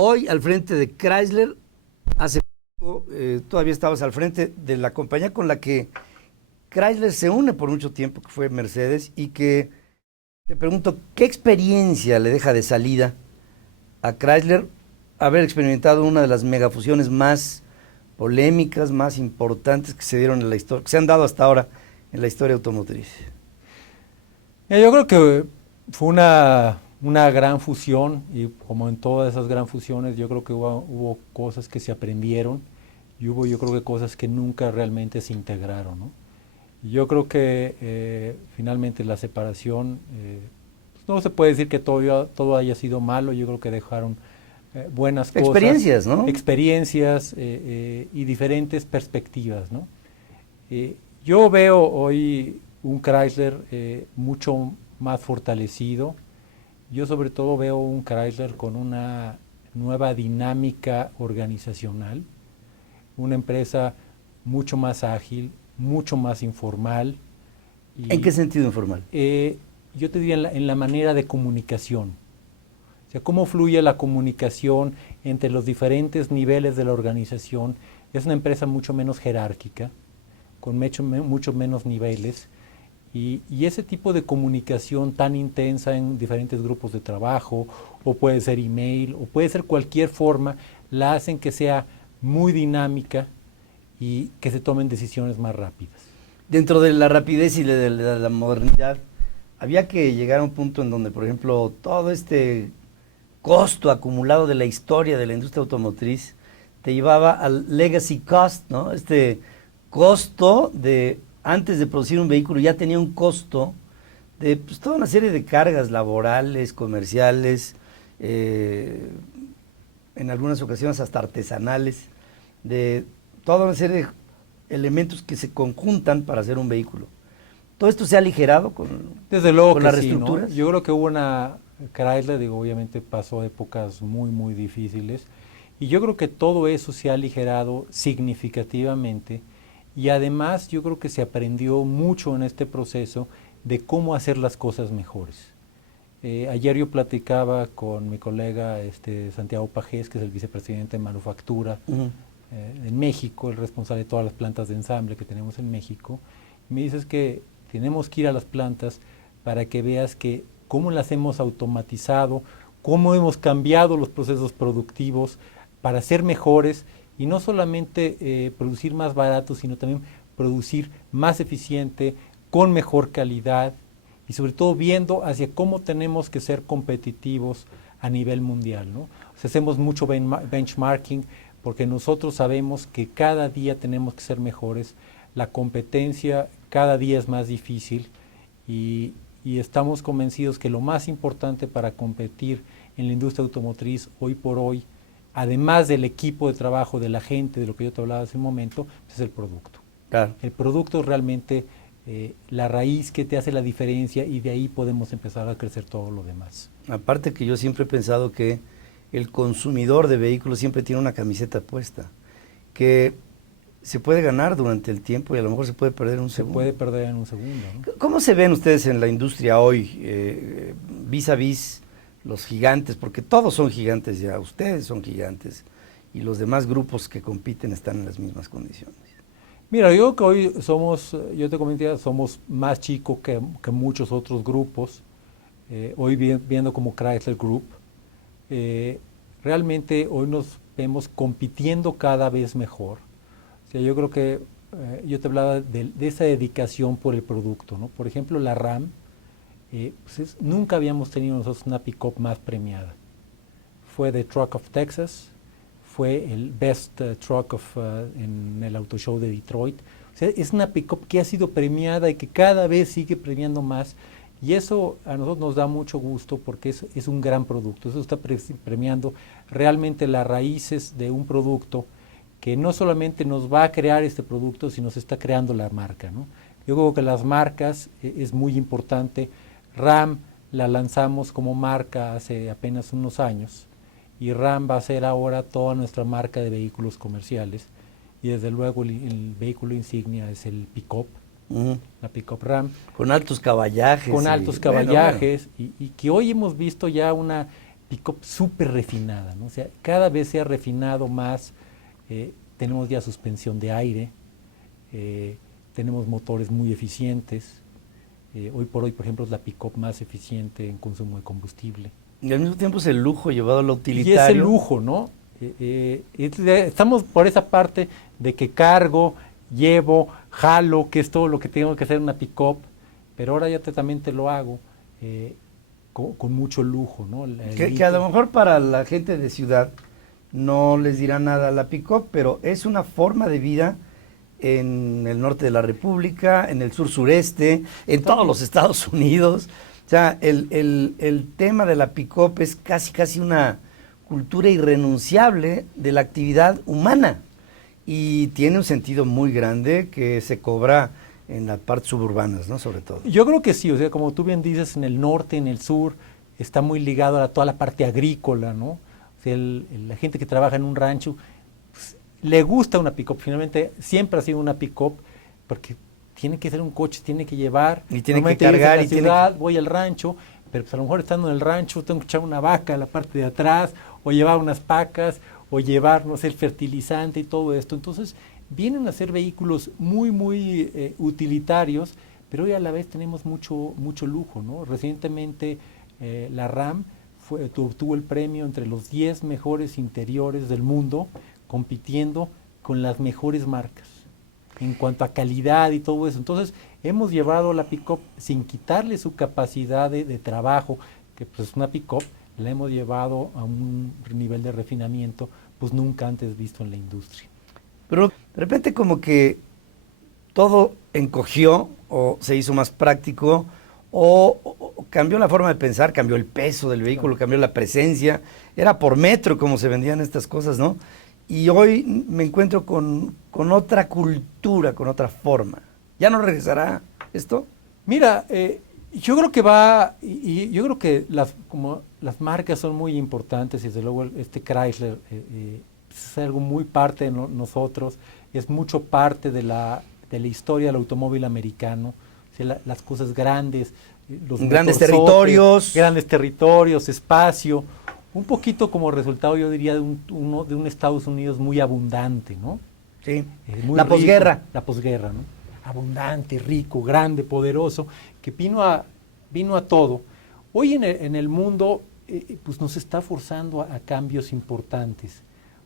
hoy al frente de Chrysler, hace poco todavía estabas al frente de la compañía con la que Chrysler se une por mucho tiempo, que fue Mercedes, y que te pregunto, ¿qué experiencia le deja de salida a Chrysler haber experimentado una de las megafusiones más polémicas, más importantes que se dieron en la historia, que se han dado hasta ahora en la historia automotriz? Yo creo que fue una gran fusión, y como en todas esas gran fusiones, yo creo que hubo cosas que se aprendieron y hubo, yo creo que cosas que nunca realmente se integraron, ¿no? Y yo creo que finalmente la separación, no se puede decir que todo haya sido malo. Yo creo que dejaron buenas cosas. Experiencias, ¿no? Experiencias y diferentes perspectivas, ¿no? Yo veo hoy un Chrysler mucho más fortalecido. Yo sobre todo veo un Chrysler con una nueva dinámica organizacional, una empresa mucho más ágil, mucho más informal. ¿En qué sentido informal? Yo te diría en la manera de comunicación. O sea, cómo fluye la comunicación entre los diferentes niveles de la organización. Es una empresa mucho menos jerárquica, con mucho menos niveles. Y ese tipo de comunicación tan intensa en diferentes grupos de trabajo, o puede ser email, o puede ser cualquier forma, la hacen que sea muy dinámica y que se tomen decisiones más rápidas. Dentro de la rapidez y de la modernidad, había que llegar a un punto en donde, por ejemplo, todo este costo acumulado de la historia de la industria automotriz te llevaba al legacy cost, ¿no? Este costo de, antes de producir un vehículo, ya tenía un costo de pues, toda una serie de cargas laborales, comerciales, en algunas ocasiones hasta artesanales, de toda una serie de elementos que se conjuntan para hacer un vehículo. ¿Todo esto se ha aligerado Desde luego con que las sí, reestructuras? ¿no? Yo creo que hubo Chrysler, digo, obviamente pasó épocas muy, muy difíciles, y yo creo que todo eso se ha aligerado significativamente, y además yo creo que se aprendió mucho en este proceso de cómo hacer las cosas mejores. Ayer yo platicaba con mi colega Santiago Pajés, que es el vicepresidente de manufactura en México, el responsable de todas las plantas de ensamble que tenemos en México. Y me dices que tenemos que ir a las plantas para que veas que cómo las hemos automatizado, cómo hemos cambiado los procesos productivos para ser mejores, y no solamente producir más barato, sino también producir más eficiente, con mejor calidad, y sobre todo viendo hacia cómo tenemos que ser competitivos a nivel mundial, ¿no? O sea, hacemos mucho benchmarking porque nosotros sabemos que cada día tenemos que ser mejores, la competencia cada día es más difícil, y estamos convencidos que lo más importante para competir en la industria automotriz hoy por hoy, además del equipo de trabajo, de la gente, de lo que yo te hablaba hace un momento, es el producto. Claro. El producto es realmente la raíz que te hace la diferencia, y de ahí podemos empezar a crecer todo lo demás. Aparte que yo siempre he pensado que el consumidor de vehículos siempre tiene una camiseta puesta, que se puede ganar durante el tiempo y a lo mejor se puede perder en un segundo. Se puede perder en un segundo, ¿no? ¿Cómo se ven ustedes en la industria hoy, vis a vis los gigantes? Porque todos son gigantes ya, ustedes son gigantes y los demás grupos que compiten están en las mismas condiciones. Mira, yo creo que hoy somos, yo te comenté, somos más chicos que muchos otros grupos. Hoy viendo como Chrysler Group, realmente hoy nos vemos compitiendo cada vez mejor. O sea, yo creo que yo te hablaba de esa dedicación por el producto, ¿no? Por ejemplo, la RAM, nunca habíamos tenido nosotros una pick-up más premiada. Fue de Truck of Texas, fue el Best Truck en el Auto Show de Detroit. O sea, es una pick-up que ha sido premiada y que cada vez sigue premiando más. Y eso a nosotros nos da mucho gusto porque es un gran producto. Eso está premiando realmente las raíces de un producto que no solamente nos va a crear este producto, sino se está creando la marca, ¿no? Yo creo que las marcas es muy importante. RAM la lanzamos como marca hace apenas unos años, y RAM va a ser ahora toda nuestra marca de vehículos comerciales, y desde luego el vehículo insignia es el pick-up, la pick-up RAM. Con altos caballajes. Con altos caballajes, y que hoy hemos visto ya una pick-up súper refinada, ¿no? O sea, cada vez se ha refinado más, tenemos ya suspensión de aire, tenemos motores muy eficientes. Hoy por hoy, por ejemplo, es la pick-up más eficiente en consumo de combustible. Y al mismo tiempo es el lujo llevado a lo Y utilitario. es el lujo, ¿no? Estamos por esa parte de que cargo, llevo, jalo, que es todo lo que tengo que hacer en una pick-up, pero ahora ya también te lo hago con mucho lujo, ¿no? Que a lo mejor para la gente de ciudad no les dirá nada la pick-up, pero es una forma de vida en el norte de la República, en el sur sureste, en todos los Estados Unidos. O sea, el tema de la pick-up es casi una cultura irrenunciable de la actividad humana y tiene un sentido muy grande que se cobra en las partes suburbanas, ¿no? Sobre todo. Yo creo que sí, o sea, como tú bien dices, en el norte, en el sur, está muy ligado a toda la parte agrícola, ¿no? O sea, la gente que trabaja en un rancho, pues, le gusta una pick-up, finalmente siempre ha sido una pick-up, porque tiene que ser un coche, tiene que llevar, y tiene que cargar, y ciudad, voy al rancho, pero pues a lo mejor estando en el rancho tengo que echar una vaca a la parte de atrás, o llevar unas pacas, o llevar, no sé, el fertilizante y todo esto. Entonces, vienen a ser vehículos muy utilitarios, pero hoy a la vez tenemos mucho lujo, ¿no? Recientemente la RAM obtuvo el premio entre los 10 mejores interiores del mundo, compitiendo con las mejores marcas en cuanto a calidad y todo eso. Entonces, hemos llevado la pick-up sin quitarle su capacidad de trabajo, que pues una pick-up la hemos llevado a un nivel de refinamiento pues nunca antes visto en la industria. Pero de repente como que todo encogió o se hizo más práctico o cambió la forma de pensar, cambió el peso del vehículo, cambió la presencia, era por metro como se vendían estas cosas, ¿no? Y hoy me encuentro con otra cultura, con otra forma. ¿Ya no regresará esto? Mira, yo creo que va, y yo creo que como las marcas son muy importantes, y desde luego este Chrysler es algo muy parte de nosotros, es mucho parte de la historia del automóvil americano, o sea, las cosas grandes, los grandes territorios. Grandes territorios, espacio, un poquito como resultado, yo diría, de un Estados Unidos muy abundante, ¿no? Sí, muy la rico, posguerra. La posguerra, ¿no? Abundante, rico, grande, poderoso, que vino a todo. Hoy en el mundo pues nos está forzando a cambios importantes.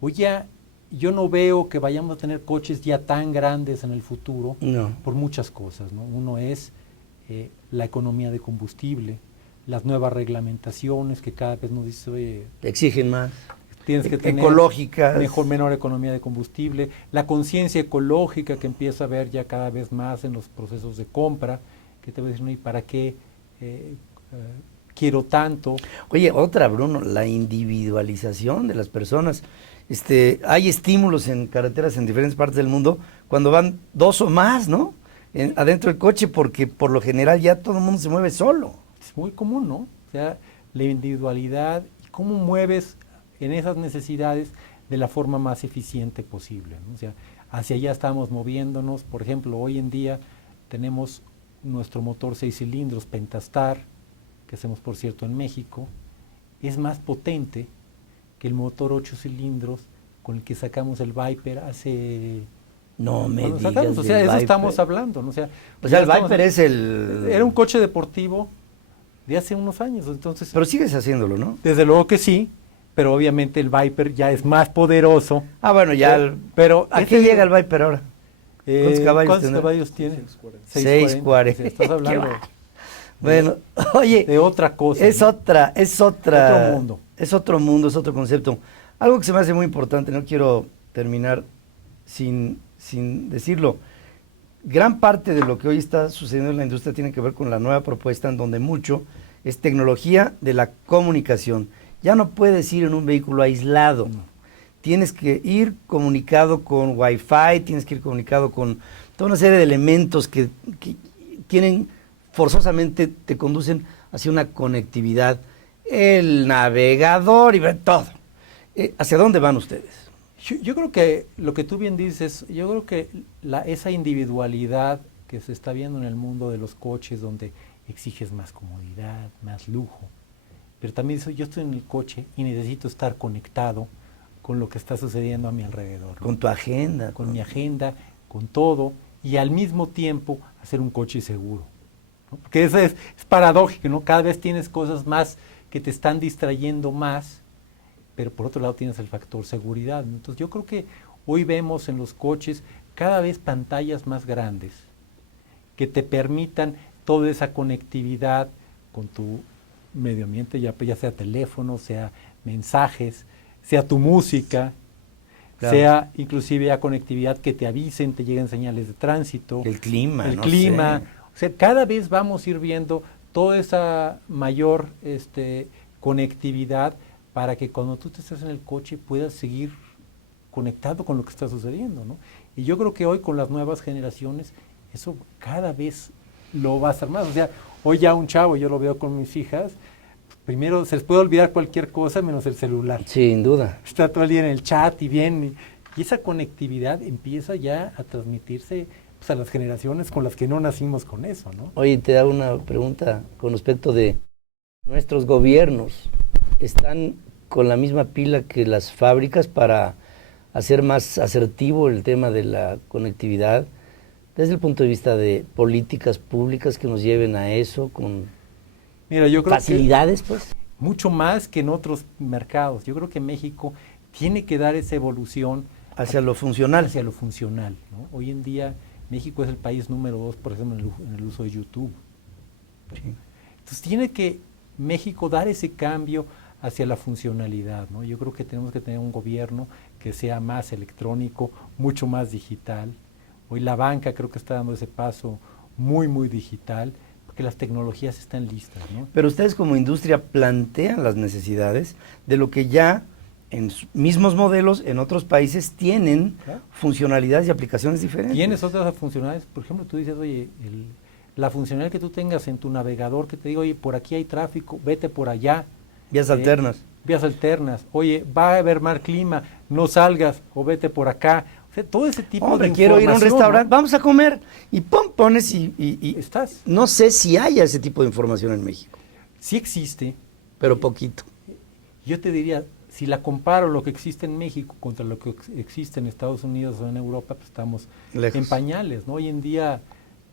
Hoy ya yo no veo que vayamos a tener coches ya tan grandes en el futuro, no, por muchas cosas, ¿no? Uno es la economía de combustible, las nuevas reglamentaciones que cada vez nos dice, oye, exigen más. Tienes que tener ecológicas, menor economía de combustible, la conciencia ecológica que empieza a ver ya cada vez más en los procesos de compra, que te voy a decir, ¿no? ¿Y para qué quiero tanto? Oye, otra, Bruno, la individualización de las personas. Hay estímulos en carreteras en diferentes partes del mundo cuando van dos o más, ¿no? Adentro del coche, porque por lo general ya todo el mundo se mueve solo. Es muy común, ¿no? O sea, la individualidad y cómo mueves en esas necesidades de la forma más eficiente posible, ¿no? O sea, hacia allá estamos moviéndonos. Por ejemplo, hoy en día tenemos nuestro motor 6 cilindros Pentastar, que hacemos por cierto en México, es más potente que el motor 8 cilindros con el que sacamos el Viper hace... No me digas. Sacamos, o sea, eso estamos hablando, ¿no? O sea el Viper es el... Era un coche deportivo de hace unos años, entonces... Pero sigues haciéndolo, ¿no? Desde luego que sí, pero obviamente el Viper ya es más poderoso. Ah, bueno, ya... Pero ¿a qué llega el Viper ahora? ¿Cuántos caballos tiene? 640. Estás hablando bueno, oye, de otra cosa. Es ¿no? otro mundo. Es otro mundo, es otro concepto. Algo que se me hace muy importante, no quiero terminar sin decirlo. Gran parte de lo que hoy está sucediendo en la industria tiene que ver con la nueva propuesta en donde mucho es tecnología de la comunicación. Ya no puedes ir en un vehículo aislado. No. Tienes que ir comunicado con Wi-Fi, tienes que ir comunicado con toda una serie de elementos que tienen forzosamente, te conducen hacia una conectividad, el navegador y todo. ¿Hacia dónde van ustedes? Yo creo que lo que tú bien dices, yo creo que esa individualidad que se está viendo en el mundo de los coches, donde exiges más comodidad, más lujo, pero también yo estoy en el coche y necesito estar conectado con lo que está sucediendo a mi alrededor, ¿no? Con tu agenda. Con mi agenda, con todo, y al mismo tiempo hacer un coche seguro, ¿no? Porque eso es paradójico, ¿no? Cada vez tienes cosas más que te están distrayendo más, pero por otro lado tienes el factor seguridad, ¿no? Entonces yo creo que hoy vemos en los coches cada vez pantallas más grandes que te permitan toda esa conectividad con tu medio ambiente, ya sea teléfono, sea mensajes, sea tu música, Claro. sea inclusive ya conectividad que te avisen, te lleguen señales de tránsito. El clima, El no clima. sé. O sea, cada vez vamos a ir viendo toda esa mayor conectividad para que cuando tú te estés en el coche puedas seguir conectado con lo que está sucediendo, ¿no? Y yo creo que hoy con las nuevas generaciones eso cada vez lo va a hacer más. O sea, hoy ya un chavo, yo lo veo con mis hijas, primero se les puede olvidar cualquier cosa menos el celular. Sin duda. Está todo el día en el chat y bien, y esa conectividad empieza ya a transmitirse pues, a las generaciones con las que no nacimos con eso, ¿no? Oye, te hago una pregunta con respecto de nuestros gobiernos. ¿Están con la misma pila que las fábricas para hacer más asertivo el tema de la conectividad desde el punto de vista de políticas públicas que nos lleven a eso con Mira, yo creo facilidades, pues? Mucho más que en otros mercados. Yo creo que México tiene que dar esa evolución Hacia lo funcional. Hacia lo funcional, ¿no? Hoy en día México es el país número 2, por ejemplo, en el uso de YouTube. Sí. Entonces tiene que México dar ese cambio hacia la funcionalidad, ¿no? Yo creo que tenemos que tener un gobierno que sea más electrónico, mucho más digital. Hoy la banca creo que está dando ese paso muy, muy digital, porque las tecnologías están listas, ¿no? Pero ustedes como industria plantean las necesidades de lo que ya en mismos modelos en otros países tienen funcionalidades y aplicaciones diferentes. Tienes otras funcionalidades, por ejemplo, tú dices, oye, la funcionalidad que tú tengas en tu navegador, que te diga, oye, por aquí hay tráfico, vete por allá. Vías alternas. Vías alternas, oye, va a haber mal clima, no salgas o vete por acá. O sea, todo ese tipo de información. Quiero ir a un restaurante, ¿no? Vamos a comer, y pum, pones y estás. No sé si haya ese tipo de información en México. Sí existe. Pero poquito. Yo te diría, si la comparo lo que existe en México contra lo que existe en Estados Unidos o en Europa, pues estamos lejos. En pañales, ¿no? Hoy en día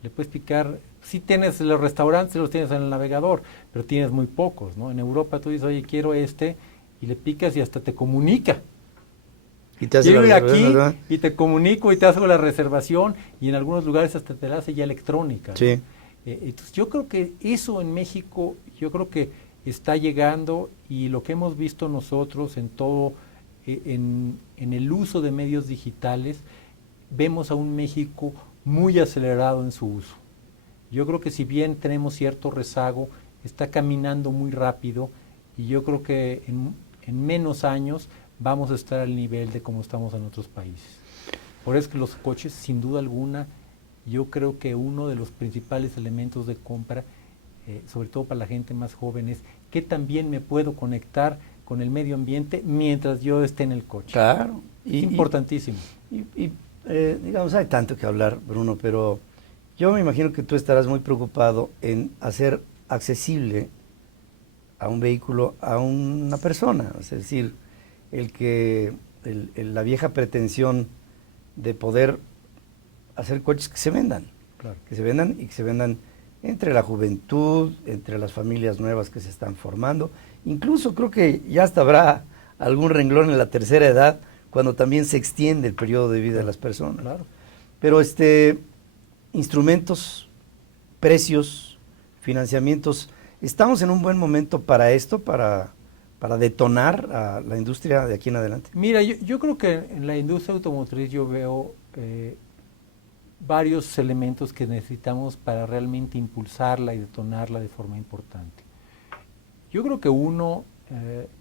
le puedes picar, sí tienes los restaurantes, los tienes en el navegador, pero tienes muy pocos, ¿no? En Europa tú dices, oye, quiero y le picas y hasta te comunica. Y te hace quiero ir aquí, ¿verdad? Y te comunico y te hago la reservación, y en algunos lugares hasta te la hace ya electrónica, ¿no? Sí. Entonces yo creo que eso en México, yo creo que está llegando, y lo que hemos visto nosotros en todo, en el uso de medios digitales, vemos a un México muy acelerado en su uso. Yo creo que si bien tenemos cierto rezago, está caminando muy rápido, y yo creo que en menos años vamos a estar al nivel de como estamos en otros países. Por eso que los coches, sin duda alguna, yo creo que uno de los principales elementos de compra, sobre todo para la gente más joven, es que también me puedo conectar con el medio ambiente mientras yo esté en el coche. Claro. Es importantísimo. Digamos, hay tanto que hablar, Bruno, pero yo me imagino que tú estarás muy preocupado en hacer accesible a un vehículo a una persona. Es decir, la vieja pretensión de poder hacer coches que se vendan. Claro. Que se vendan y que se vendan entre la juventud, entre las familias nuevas que se están formando. Incluso creo que ya hasta habrá algún renglón en la tercera edad, cuando también se extiende el periodo de vida de las personas. Claro. Pero instrumentos, precios, financiamientos, ¿estamos en un buen momento para esto, para detonar a la industria de aquí en adelante? Mira, yo creo que en la industria automotriz yo veo varios elementos que necesitamos para realmente impulsarla y detonarla de forma importante. Yo creo que uno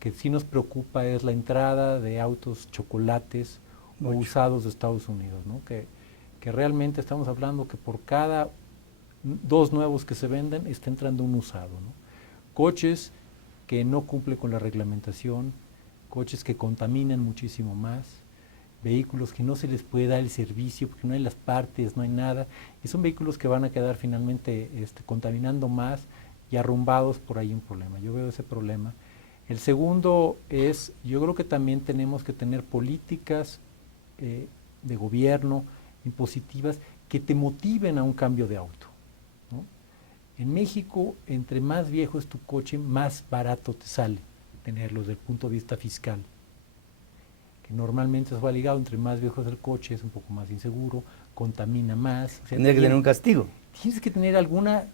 que sí nos preocupa es la entrada de autos chocolates o usados de Estados Unidos, ¿no? Que realmente estamos hablando que por cada 2 nuevos que se venden está entrando un usado, ¿no? Coches que no cumplen con la reglamentación, coches que contaminan muchísimo más, vehículos que no se les puede dar el servicio porque no hay las partes, no hay nada, y son vehículos que van a quedar finalmente contaminando más y arrumbados, por ahí un problema. Yo veo ese problema. El segundo es, yo creo que también tenemos que tener políticas de gobierno impositivas que te motiven a un cambio de auto, ¿no? En México, entre más viejo es tu coche, más barato te sale tenerlo desde el punto de vista fiscal. Que normalmente eso va ligado, entre más viejo es el coche, es un poco más inseguro, contamina más. O sea, Tendría que tener un castigo. Tienes que tener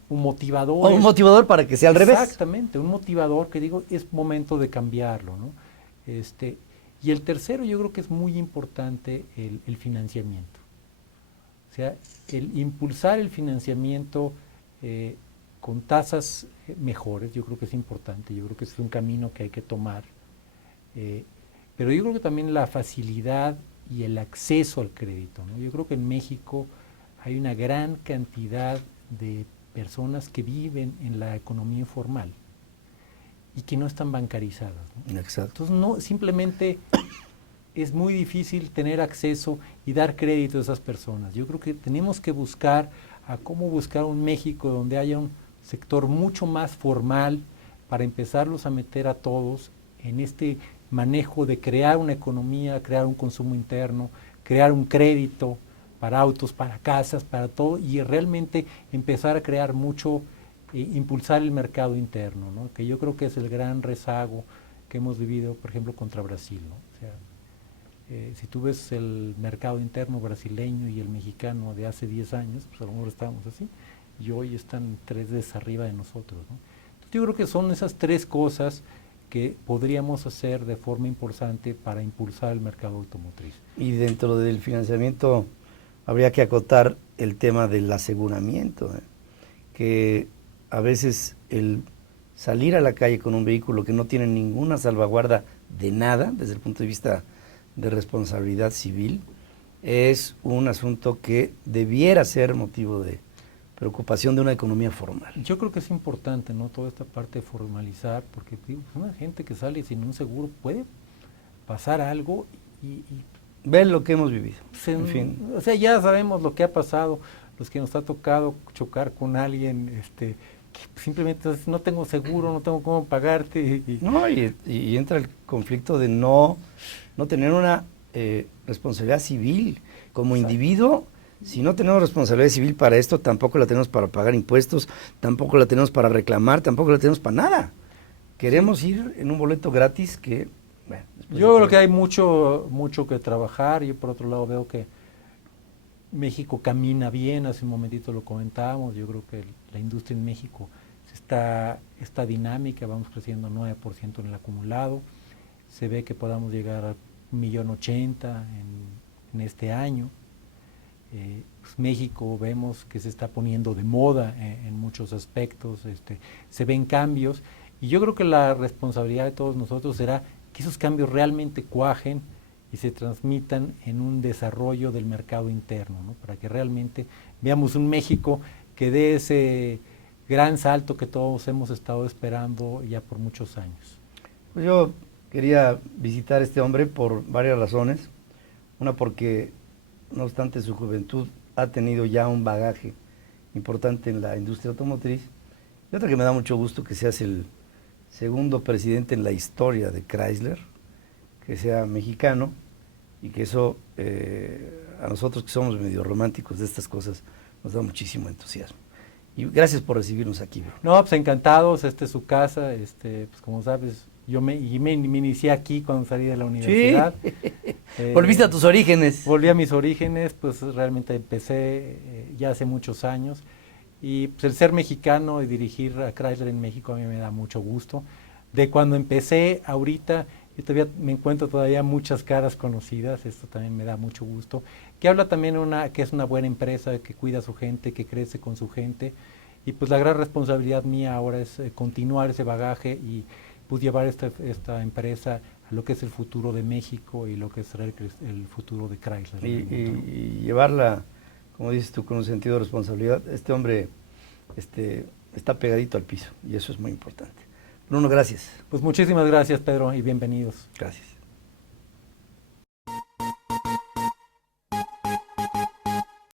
un motivador. O un motivador para que sea al revés. Exactamente, un motivador que digo, es momento de cambiarlo, ¿no? Y el tercero yo creo que es muy importante el financiamiento. O sea, el impulsar el financiamiento con tasas mejores, yo creo que es importante, yo creo que es un camino que hay que tomar. Pero yo creo que también la facilidad y el acceso al crédito, ¿no? Yo creo que en México hay una gran cantidad de personas que viven en la economía informal y que no están bancarizadas, ¿no? Exacto. Entonces, no, simplemente es muy difícil tener acceso y dar crédito a esas personas. Yo creo que tenemos que buscar a cómo buscar un México donde haya un sector mucho más formal para empezarlos a meter a todos en este manejo de crear una economía, crear un consumo interno, crear un crédito para autos, para casas, para todo, y realmente empezar a crear mucho, impulsar el mercado interno, ¿no? Que yo creo que es el gran rezago que hemos vivido, por ejemplo, contra Brasil, ¿no? O sea, si tú ves el mercado interno brasileño y el mexicano de hace 10 años, pues a lo mejor estábamos así, y hoy están 3 veces arriba de nosotros, ¿no? Entonces yo creo que son esas 3 cosas que podríamos hacer de forma importante para impulsar el mercado automotriz. Y dentro del financiamiento habría que acotar el tema del aseguramiento, que a veces el salir a la calle con un vehículo que no tiene ninguna salvaguarda de nada, desde el punto de vista de responsabilidad civil, es un asunto que debiera ser motivo de preocupación de una economía formal. Yo creo que es importante, ¿no? Toda esta parte de formalizar, porque digo, una gente que sale sin un seguro puede pasar algo y ven lo que hemos vivido, en fin. O sea, ya sabemos lo que ha pasado, los que nos ha tocado chocar con alguien, que simplemente no tengo seguro, no tengo cómo pagarte. No, y entra el conflicto de no tener una responsabilidad civil como individuo. Si no tenemos responsabilidad civil para esto, tampoco la tenemos para pagar impuestos, tampoco la tenemos para reclamar, tampoco la tenemos para nada. Queremos ir en un boleto gratis que... Bueno, yo creo que hay mucho que trabajar. Yo por otro lado veo que México camina bien, hace un momentito lo comentábamos. Yo creo que la industria en México está dinámica, vamos creciendo 9% en el acumulado. Se ve que podamos llegar a 1.080.000 en este año. Pues México vemos que se está poniendo de moda en muchos aspectos, se ven cambios, y yo creo que la responsabilidad de todos nosotros será que esos cambios realmente cuajen y se transmitan en un desarrollo del mercado interno, ¿no? Para que realmente veamos un México que dé ese gran salto que todos hemos estado esperando ya por muchos años. Pues yo quería visitar a este hombre por varias razones. Una, porque no obstante su juventud ha tenido ya un bagaje importante en la industria automotriz. Y otra, que me da mucho gusto que seas el segundo presidente en la historia de Chrysler, que sea mexicano, y que eso a nosotros que somos medio románticos de estas cosas nos da muchísimo entusiasmo. Y gracias por recibirnos aquí, bro. No, pues encantados, esta es su casa, pues como sabes, yo me inicié aquí cuando salí de la universidad. Sí. Volviste a tus orígenes. Volví a mis orígenes, pues realmente empecé ya hace muchos años. Y pues el ser mexicano y dirigir a Chrysler en México a mí me da mucho gusto. De cuando empecé ahorita, yo todavía me encuentro todavía muchas caras conocidas, esto también me da mucho gusto. Que habla también que es una buena empresa, que cuida a su gente, que crece con su gente. Y pues la gran responsabilidad mía ahora es continuar ese bagaje y pues llevar esta empresa a lo que es el futuro de México y lo que será el futuro de Chrysler. Y llevarla, como dices tú, con un sentido de responsabilidad. Este hombre está pegadito al piso y eso es muy importante. Bruno, gracias. Pues muchísimas gracias, Pedro, y bienvenidos. Gracias.